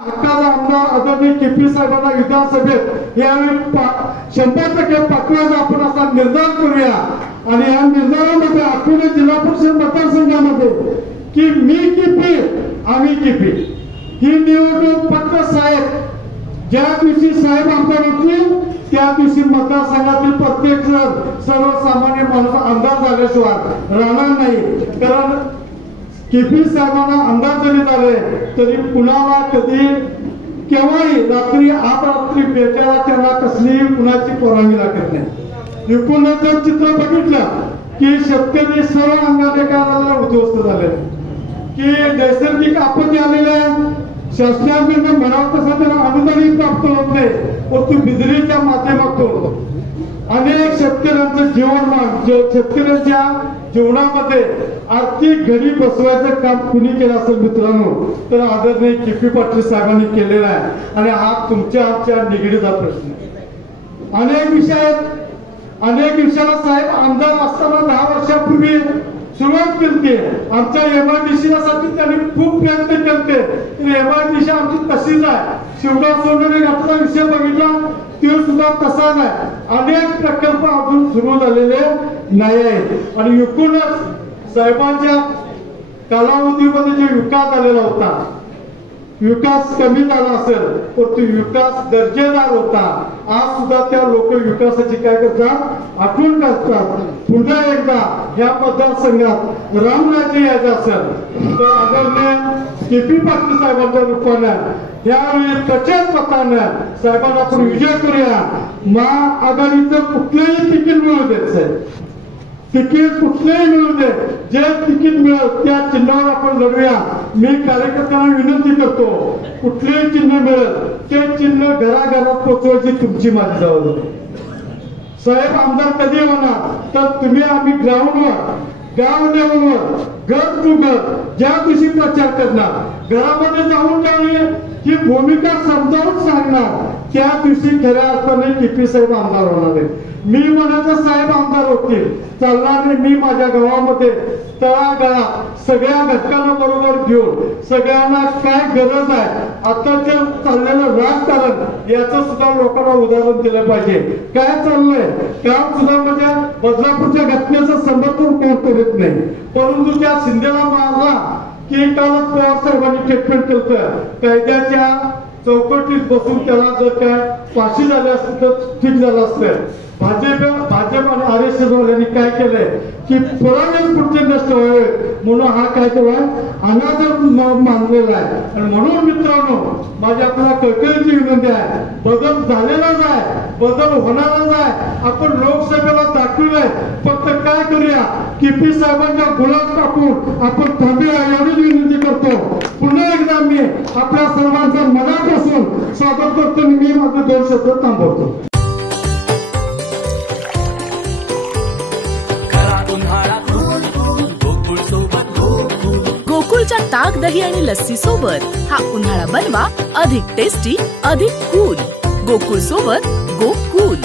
हक्काचा आमदार आदरणीय केपी साहेबांना विधानसभेत यावेळी 100% पाठवायचा आपण असा निर्धार करूया। आणि या निर्धारामध्ये अकोला जिल्हा परिषद मतदारसंघामध्ये की मी केपी आम्ही केपी ही निवडणूक फक्त साहेब ज्या दिवशी साहेब आमदार होतील त्या दिवशी मतदारसंघातील प्रत्येक सर्वसामान्य माणूस आमदार झाल्याशिवाय राहणार नाही। कारण केपी साहेबांना आमदार जरी झाले तरी कुणाला कधी केव्हाही रात्री अपरात्री भेटायला त्यांना कसलीही कुणाची परवानगी लागत नाही। एकूणच जर चित्र बघितलं की शेतकरी सर्व अंगाने काय उद्ध्वस्त झाले की नैसर्गिक आपत्ती आलेल्या शासनाकडे म्हणावं तसं त्यांना अनुदानही प्राप्त होत नाही, परंतु बिजलीच्या माध्यमातून अनेक शेतकऱ्यांचं जीवनमान शेतकऱ्यांच्या जीवनामध्ये आर्थिक घडी बसवायचं काम कुणी केलं असेल मित्रांनो तर आदरणीय केपी पाटील साहेबांनी केलेला आहे। आणि हा तुमच्या आमच्या निगडीचा प्रश्न अनेक विषयाला साहेब आमदार असताना 10 वर्षापूर्वी सुरुवात केली। आमच्या MIDC साठी त्यांनी खूप प्रयत्न केले तर MIDC आमची तशीच आहे। शिवगाव सोडणारे घाटाचा विषय बघितला तो सुद्धा तसाच आहे। अनेक प्रकल्प अजून सुरू झालेले नाही आहेत। आणि एकूणच साहेबांच्या कालावधीमध्ये जो विकास झालेला होता विकास कमी झाला असेल परंतु विकास दर्जेदार होता। आज सुद्धा त्या लोक विकासाची काय करतात आठवण करतात। पुन्हा एकदा या मतदारसंघात रामराज्य यायचं असेल तर आदरणीय केपी पाटील साहेबांच्या रूपानं यावेळी प्रचंड मतानं साहेबांना आपण विजय करूया। महाआघाडीचं कुठलंही तिकीट मिळू देत तिकीट कुठलंही मिळू दे जे तिकीट मिळेल त्या चिन्हावर आपण लढूया। मी कार्यकर्त्यांना विनंती करतो कुठलेही चिन्ह मिळेल ते चिन्ह घराघरात पोहोचवायची तुमची माझी जबाबदारी। साहेब आमदार कधी होणार तर तुम्ही आम्ही ग्राउंडवर गाव लेवलवर घर टू घर ज्या दिवशी प्रचार करणार घरामध्ये जाऊन जाऊन ही भूमिका समजावून सांगणार त्या दिवशी खऱ्या अर्थाने केपी साहेब आमदार होणार आहे। मी म्हणायचं साहेब आमदार होतील चालणार नाही। मी माझ्या गावामध्ये तळागाळात सगळ्या घटकांना बरोबर घेऊन सगळ्यांना काय गरज आहे आताच्या चाललेलं राजकारण याचं सुद्धा लोकांना उदाहरण दिलं पाहिजे। काय चाललंय काम सुद्धा म्हणजे बदलापूरच्या घटनेचं समर्थन कोण करीत नाही परंतु त्या शिंदेला मारला की कालच पवार साहेबांनी ट्रीटमेंट केलं कायद्याच्या चौकटीत बसून त्याला जर काय फाशी झाली असती तर ठीक झालं असतं। भाजप आणि RSS वाल्यांनी काय केलंय की पुरावेच पुढचे नष्ट व्हावे म्हणून हा काय केलाय अनादर मानलेला आहे। आणि म्हणून मित्रांनो माझी आपल्याला कळकळीची विनंती आहे बदल झालेलाच आहे बदल होणारच आहे। आपण लोकसभेला दाखवलंय फक्त काय करूया केपी साहेबांच्या गुलाब टाकून आपण थांबूया एवढीच विनंती करतो। पुन्हा एकदा मी आपल्या सर्वांचं मनापासून स्वागत करतो। मी माझे 2 शब्द थांबवतो। गोकुळच्या ताक दही आणि लस्सी सोबत हा उन्हाळा बनवा अधिक टेस्टी अधिक कूल। गोकुळ सोबत गो कूल।